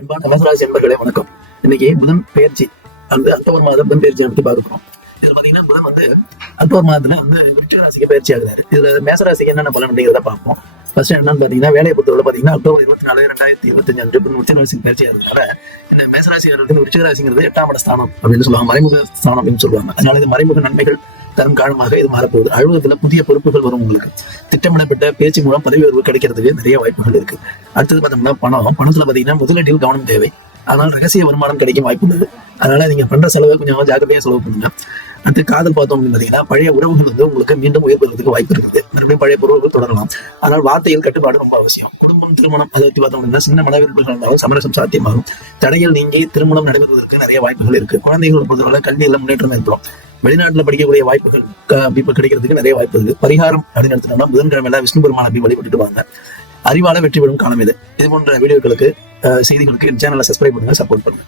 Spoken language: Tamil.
அன்பான மேசராசி என்பர்களே வணக்கம். இன்னைக்கு புதன் பெயர்ச்சி அந்த அக்டோபர் மாதம் புதன் பெயர்ச்சி பற்றி பார்க்கிறோம். இதுல பாத்தீங்கன்னா புதன் வந்து அக்டோபர் மாதத்துல வந்து விருச்சிக ராசிக்கு பயிற்சி ஆகுது. இதுல மேசராசிக்கு என்னென்ன பலன் அப்படிங்கிறத பார்ப்போம். ஃபர்ஸ்ட் என்னன்னு பாத்தீங்கன்னா வேலையை பொறுத்தவரை பாத்தீங்கன்னா அக்டோபர் 24, 2025 அன்று விருச்சிக ராசிக்கு பயிற்சி ஆகுறதுனால இந்த மேசராசிகளுக்கு விருச்சிக ராசிங்கிறது 8ஆம் இட ஸ்தானம் அப்படின்னு சொல்லுவாங்க, மறைமுக ஸ்தானம் அப்படின்னு சொல்லுவாங்க. அதனால இது மறைமுக நன்மைகள் தரும் காரணமாக இது மாறப்போகுது. அலுவலகத்துல புதிய பொறுப்புகள் வரும். உங்களுக்கு திட்டமிடப்பட்ட பேச்சு மூலம் பதவி உயர்வு கிடைக்கிறதுக்கு நிறைய வாய்ப்புகள் இருக்கு. அடுத்தது பார்த்தோம்னா பணத்துல பாத்தீங்கன்னா முதலீட்டில் கவனம் தேவை. அதனால ரகசிய வருமானம் கிடைக்கும் வாய்ப்பு உள்ளது. அதனால நீங்க பண்ற செலவு கொஞ்சம் ஜாக்கிரதையா செலவு பண்ணுங்க. அடுத்து காதல் பார்த்தோம் அப்படின்னு பாத்தீங்கன்னா பழைய உறவுகள் வந்து உங்களுக்கு மீண்டும் உயர்வதற்கு வாய்ப்பு இருக்குது. மறுபடியும் பழைய உறவுகள் தொடரலாம். ஆனால் வார்த்தையில் கட்டுப்பாடு ரொம்ப அவசியம். குடும்பம், திருமணம் அதை பற்றி பார்த்தோம் அப்படின்னா சின்ன மனவிருப்புகள் இருந்தாலும் சமரசம் சாத்தியமாகும். தடைகள் நீங்கி திருமணம் நடைபெறுவதற்கு நிறைய வாய்ப்புகள் இருக்கு. குழந்தைகளை பொறுத்தவரை கல்வியில முன்னேற்றம் ஏற்படும். வெளிநாட்டுல படிக்கக்கூடிய வாய்ப்புகள் இப்ப கிடைக்கிறதுக்கு நிறைய வாய்ப்பு இருக்கு. பரிகாரம் அப்படின்னு எடுத்துட்டோம்னா புதன்கிழமையில விஷ்ணு பெருமானை போய் வழிபட்டுட்டு வாங்க. அறிவால வெற்றி பெறும் காலம் இது. இது போன்ற வீடியோக்களுக்கு செய்திகளுக்கு சேனலை சப்ஸ்கிரைப் பண்ணுங்க, சப்போர்ட் பண்ணுங்க.